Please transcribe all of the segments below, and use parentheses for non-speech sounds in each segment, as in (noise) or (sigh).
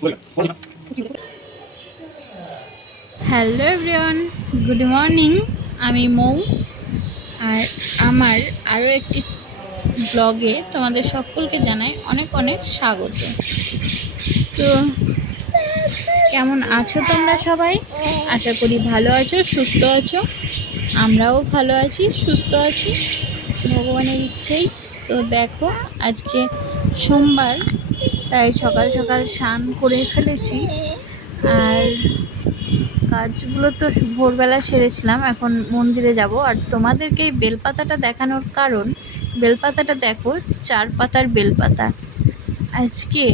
Bueno, bueno. Hello everyone, good morning. আমি মৌ। আর আমার আরও একটি ব্লগে তোমাদের সকলকে জানাই অনেক অনেক স্বাগত। তো কেমন আছো তোমরা সবাই? আশা করি ভালো আছো, সুস্থ আছো। আমরাও ভালো আছি, সুস্থ আছি, ভগবানের ইচ্ছেই। তো দেখো, আজকে সোমবার, তাই সকাল সকাল স্নান করে ফেলেছি। আর কাজগুলো তো ভোরবেলা সেরেছিলাম, এখন মন্দিরে যাব। আর তোমাদেরকে এই বেলপাতাটা দেখানোর কারণ, বেলপাতাটা দেখো চার পাতার বেলপাতা। আজকে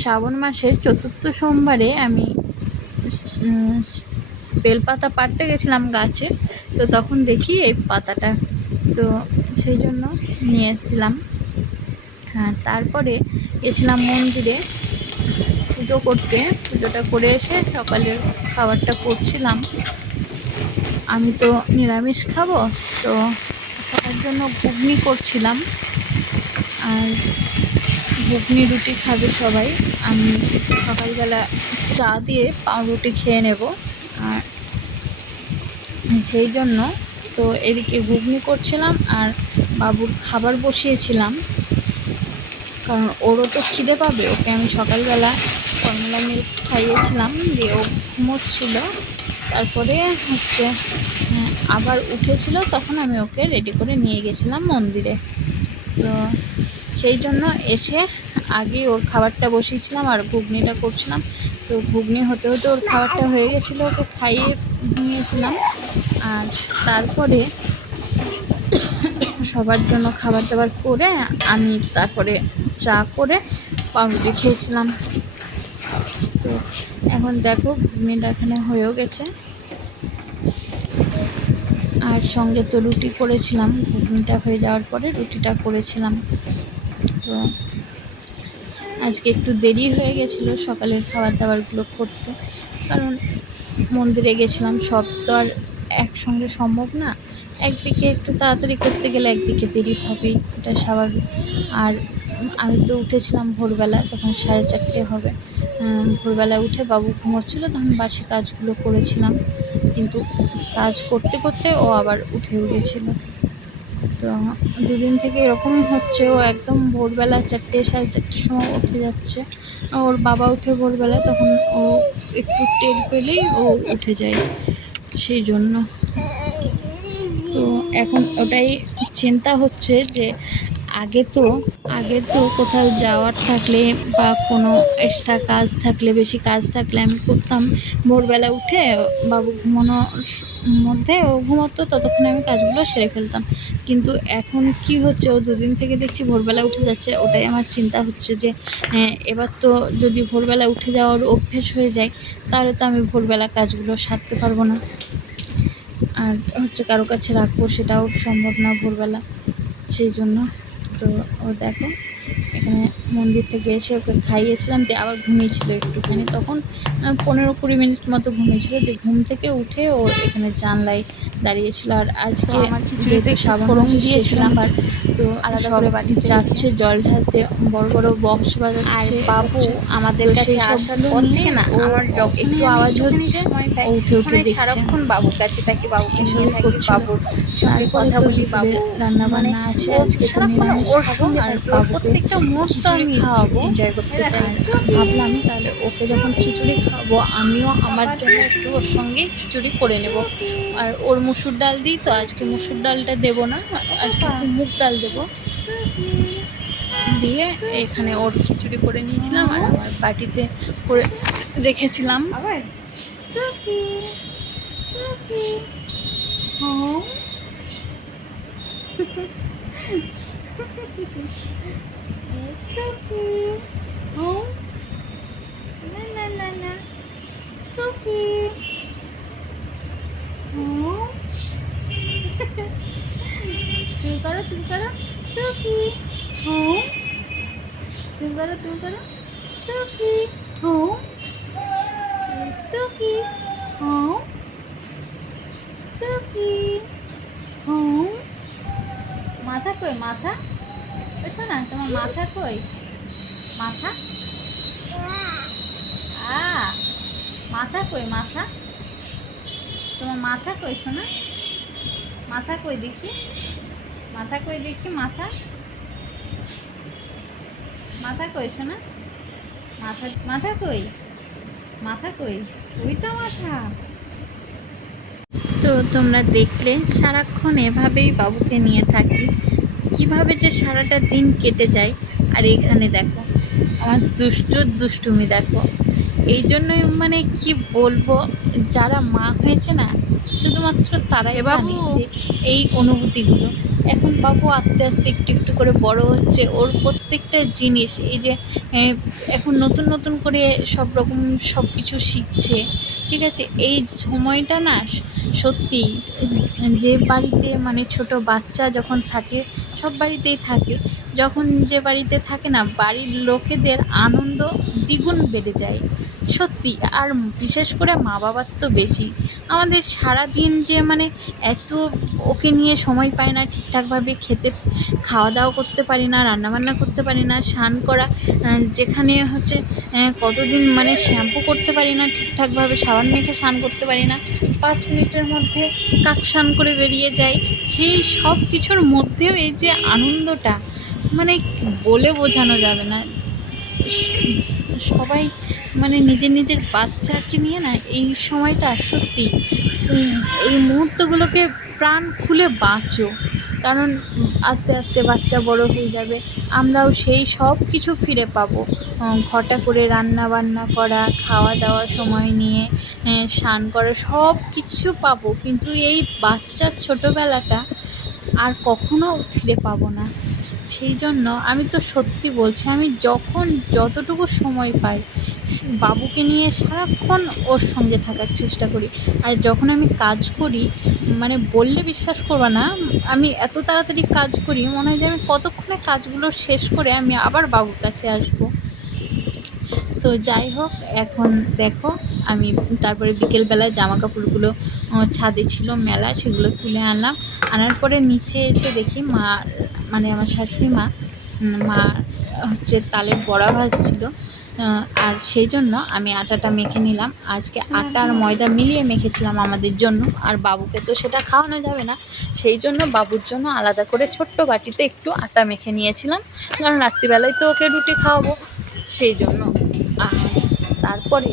শ্রাবণ মাসের চতুর্থ সোমবারে আমি বেলপাতা পাড়তে গেছিলাম গাছে, তো তখন দেখি এই পাতাটা। তো সেই জন্য নিয়ে এসেছিলাম। হ্যাঁ তারপরে গেছিলাম মন্দিরে পুজো করতে। পুজোটা করে এসে সকালের খাবারটা করছিলাম। আমি তো নিরামিষ খাব, তো সবার জন্য ঘুগনি করছিলাম। আর ঘুগনি রুটি খাবে সবাই। আমি সকালবেলা চা দিয়ে পাউরুটি খেয়ে নেব। আর সেই জন্য তো এদিকে ঘুগনি করছিলাম আর বাবুর খাবার বসিয়েছিলাম। কারণ ওরও তো খিদে পাবে, ওকে আমি সকালবেলা কমলা মিল্ক খাইয়েছিলাম, দিয়ে ও ঘুমোচ্ছিল। তারপরে হচ্ছে আবার উঠেছিল, তখন আমি ওকে রেডি করে নিয়ে গেছিলাম মন্দিরে। তো সেই জন্য এসে আগে ওর খাবারটা বসিয়েছিলাম, আর ঘুগনিটা করছিলাম। তো ঘুগনি হতে হতে ওর খাবারটা হয়ে গেছিল, ওকে খাইয়ে নিয়েছিলাম। আর তারপরে সবার জন্য খাবার দাবার করে আমি তারপরে চা করে পাউরুটি খেয়েছিলাম। তো এখন দেখো ঘুগনিটা এখানে হয়েও গেছে। আর সঙ্গে তো রুটি করেছিলাম, ঘুগনিটা হয়ে যাওয়ার পরে রুটিটা করেছিলাম। তো আজকে একটু দেরি হয়ে গেছিল সকালের খাবার দাবারগুলো করতে। কারণ মন্দিরে গেছিলাম, সব তো আর একসঙ্গে সম্ভব না। একদিকে একটু তাড়াতাড়ি করতে গেলে একদিকে দেরি হবেই, এটা স্বাভাবিক। আর আমি তো উঠেছিলাম ভোরবেলা তখন সাড়ে চারটে হবে। উম, ভোরবেলা উঠে বাবু ঘুমোচ্ছিলো তখন বাসে কাজগুলো করেছিলাম। কিন্তু কাজ করতে করতে ও আবার উঠেও গেছিল। তো দুদিন থেকে এরকমই হচ্ছে ও একদম ভোরবেলা চারটে সাড়ে চারটের সময় উঠে যাচ্ছে। ওর বাবা উঠে ভোরবেলা তখন ও একটু টের পেলেই ও উঠে যায় সেই জন্য। তো এখন ওটাই চিন্তা হচ্ছে যে আগে তো আগে তো কোথাও যাওয়ার থাকলে বা কোনো এক্সট্রা কাজ থাকলে, বেশি কাজ থাকলে আমি করতাম। ভোরবেলা উঠে বাবু ঘুমানোর মধ্যে ও ঘুমোতো, ততক্ষণে আমি কাজগুলো সেরে ফেলতাম। কিন্তু এখন কি হচ্ছে, ও দুদিন থেকে দেখছি ভোরবেলা উঠে যাচ্ছে। ওটাই আমার চিন্তা হচ্ছে যে এবার তো যদি ভোরবেলা উঠে যাওয়ার অভ্যেস হয়ে যায়, তাহলে তো আমি ভোরবেলা কাজগুলো সারতে পারব না। আর হচ্ছে কারও কাছে রাখব, সেটাও সম্ভব না ভোরবেলা। সেই জন্য তো ও দেখো এখানে মন্দির থেকে এসে ওকে খাইয়েছিলাম দিয়ে আবার ঘুমিয়েছিল একটুখানি। তখন পনেরো কুড়ি মিনিট মতো ঘুমিয়েছিল দিয়ে ঘুম থেকে উঠে ও এখানে জানলায় দাঁড়িয়েছিল। আর আজকে যেহেতু শেষ দিয়েছিলাম। নাম্বার তো আলাদা করে বাটিতে যাচ্ছে জল ঢালতে বড় বড় বক্স আর বাজাচ্ছে। বাবু আমাদের কাছে আসার না আমার একটু আওয়াজ হচ্ছে উঠে উঠে মানে সারাক্ষণ বাবুর কাছে থাকি বাবুকে নিয়ে এসবই থাকি বাবুর সঙ্গে কথা বলি বাবু রান্না মানে বান্না আছে আজকে তো সারাক্ষণ নিরামিষ ওর সঙ্গে আর বাবুকে খিচুড়ি আমি খাওয়াবো। এনজয় করতে চাই। ভাবলাম তাহলে ওকে যখন খিচুড়ি খাওয়াবো আমিও আমার জন্য একটু ওর সঙ্গে খিচুড়ি করে নেব। আর ওর মুসুর ডাল দিই তো আজকে মুসুর ডালটা দেবো না আজকে একটু মুগ ডাল দেবো। দিয়ে এখানে ওর খিচুড়ি করে নিয়েছিলাম আর আমার বাটিতে করে রেখেছিলাম। আবার (laughs) (laughs) লা লা টুকি হুম তুমি করো তুমি করো টুকি হুম তুমি করো তুমি করো টুকি হুম মাথা? ওই শোনা, তোমার মাথা কই? মাথা? আ মাথা কই, মাথা? তোমার মাথা কই, শোনা? মাথা কই দেখি? মাথা কই দেখি, মাথা? মাথা কই, শোনা? মাথা মাথা কই? মাথা কই? ওই তো মাথা। তো তোমরা দেখলে সারাক্ষণ এভাবেই বাবুকে নিয়ে থাকি। কীভাবে যে সারাটা দিন কেটে যায় আর এখানে দেখো আমার দুষ্টু দুষ্টুমি দেখো এই জন্যই মানে কি বলব যারা মা হয়েছে না শুধুমাত্র তারাই বাবু। এই অনুভূতিগুলো এখন বাবু আস্তে আস্তে একটু একটু করে বড় হচ্ছে, ওর প্রত্যেকটা জিনিস, এই যে এখন নতুন নতুন করে সব রকম সব কিছু শিখছে, ঠিক আছে? এই সময়টা না, সত্যি, যে বাড়িতে মানে ছোট বাচ্চা যখন থাকে, সব বাড়িতেই থাকে, যখন যে বাড়িতে থাকে না, বাড়ির লোকেদের আনন্দ দ্বিগুণ বেড়ে যায়। সত্যি, আর বিশেষ করে মা বাবার তো বেশি। আমাদের সারা দিন যে মানে এত ওকে নিয়ে সময় পায় না, ঠিকঠাকভাবে খেতে খাওয়া দাওয়া করতে পারি না, রান্নাবান্না করতে পারি না, স্নান করা যেখানে হচ্ছে কতদিন মানে শ্যাম্পু করতে পারি না, ঠিকঠাকভাবে সাবান মেখে স্নান করতে পারি না, পাঁচ মিনিটের মধ্যে কাক স্নান করে বেরিয়ে যায় সেই সব কিছুর মধ্যেও এই যে আনন্দটা মানে বলে বোঝানো যাবে না। সবাই মানে নিজের নিজের বাচ্চাকে নিয়ে না এই সময়টা সত্যি এই মুহূর্তগুলোকে প্রাণ খুলে বাঁচো। কারণ আস্তে আস্তে বাচ্চা বড় হয়ে যাবে, আমরাও সেই সব কিছু ফিরে পাবো। ঘটা করে রান্না বান্না করা খাওয়া দাওয়া সময় নিয়ে স্নান করা, সব কিছু পাবো। কিন্তু এই বাচ্চার ছোটোবেলাটা আর কখনো ফিরে পাবো না। সেই জন্য আমি তো সত্যি বলছি, আমি যখন যতটুকু সময় পাই, বাবুকে নিয়ে সারাক্ষণ ওর সঙ্গে থাকার চেষ্টা করি। আর যখন আমি কাজ করি মানে বললে বিশ্বাস করবে না, আমি এত তাড়াতাড়ি কাজ করি, মনে হয় যে আমি কতক্ষণে কাজগুলো শেষ করে আমি আবার বাবুর কাছে আসব। তো যাই হোক, এখন দেখো, আমি তারপরে বিকেলবেলা জামা কাপড়গুলো ছাদে ছিল, মেলা, সেগুলো তুলে আনলাম। আনার পরে নিচে এসে দেখি মা মানে আমার শাশুড়ি মা মা হচ্ছে তালের বড়া ভাজছিল আর সেই জন্য আমি আটাটা মেখে নিলাম। আজকে আটা আর ময়দা মিলিয়ে মেখেছিলাম আমাদের জন্য, আর বাবুকে তো সেটা খাওয়ানো যাবে না। সেই জন্য বাবুর জন্য আলাদা করে ছোট্ট বাটিতে একটু আটা মেখে নিয়েছিলাম, কারণ রাত্রিবেলায় তো ওকে রুটি খাওয়াবো। সেই জন্য তারপরে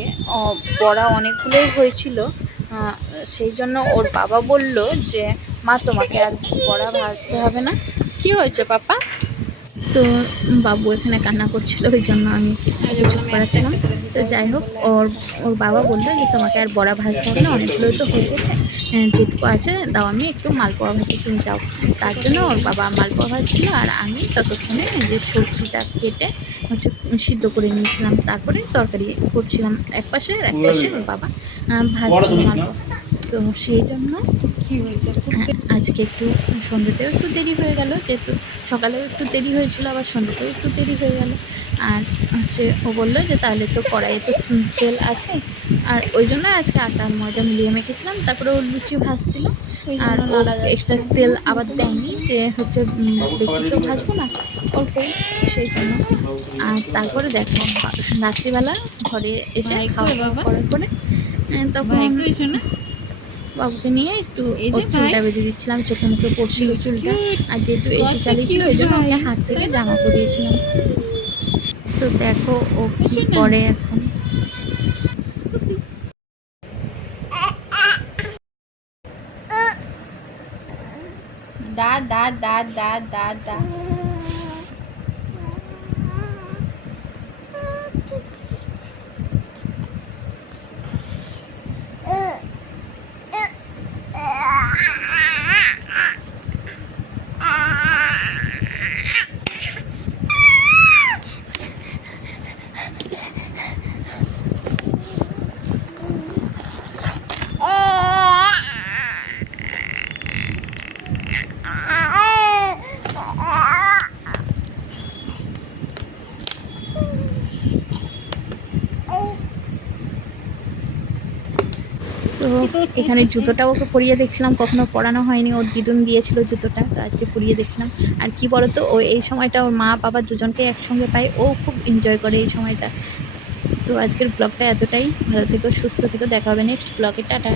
বড়া অনেকগুলোই হয়েছিল সেই জন্য ওর বাবা বলল যে, মা, তোমাকে আর বড়া ভাজতে হবে না। কি হয়েছে পাপা? তো বাবু এখানে কান্না করছিল ওই জন্য আমি চুপ করাচ্ছিলাম তো যাই হোক ওর ওর বাবা বলল যে তোমাকে আর বড়া ভাজতে হবে না অনেকগুলো তো হয়ে গেছে। আহ, যেটুকু আছে দাও আমি একটু মালপোয়া ভাজি তুমি যাও। তার জন্য ওর বাবা মালপোয়া ভাজছিল আর আমি ততক্ষণে যে সবজিটা কেটে হচ্ছে সিদ্ধ করে নিয়েছিলাম তারপরে তরকারি করছিলাম এক পাশে আর এক পাশে ওর বাবা ভাজছিল মালপোয়া তো সেই জন্য কি হয়েছে? হ্যাঁ, আজকে একটু সন্ধ্যেতেও একটু দেরি হয়ে গেল যেহেতু সকালেও একটু দেরি হয়েছিল আবার সন্ধ্যেতেও একটু দেরি হয়ে গেল। আর হচ্ছে ও বলল যে তাহলে তো কড়াইতে তো তেল আছে আর ওই জন্য আজকে আটা আর ময়দা মিলিয়ে মেখেছিলাম তারপরে ও লুচি ভাজছিল। আর। এক্সট্রা তেল আবার দেয়নি যে হচ্ছে বেশি তো ভাজবো না। অল্পই সেই জন্য। আর তারপরে দেখো রাত্রিবেলা ঘরে এসে খাওয়া দাওয়া? করার পরে তখন বাবুকে নিয়ে একটু চুলটা বেঁধে দিচ্ছিলাম চোখে মুখে পড়ছিল চুলটা। আর যেহেতু এসে চালিয়েছিল ওই জন্য ওকে হাত থেকে জামা পরিয়েছিলাম। তো দেখো ও কি করে এখন। দা দা দা দা দা দা। তো এখানে জুতোটাও ওকে পরিয়ে দেখছিলাম, কখনো পরানো হয়নি। ওর দিদুন দিয়েছিল জুতোটা, তো আজকে পরিয়ে দেখছিলাম। আর কি বলতো, ও এই সময়টা ওর মা, বাবা দুজনকে একসঙ্গে পায়। ও খুব এনজয় করে এই সময়টা। তো আজকের ব্লগটা এতটাই। ভালো থেকো, সুস্থ থেকো, দেখা হবে নেক্সট ব্লগে টাটা।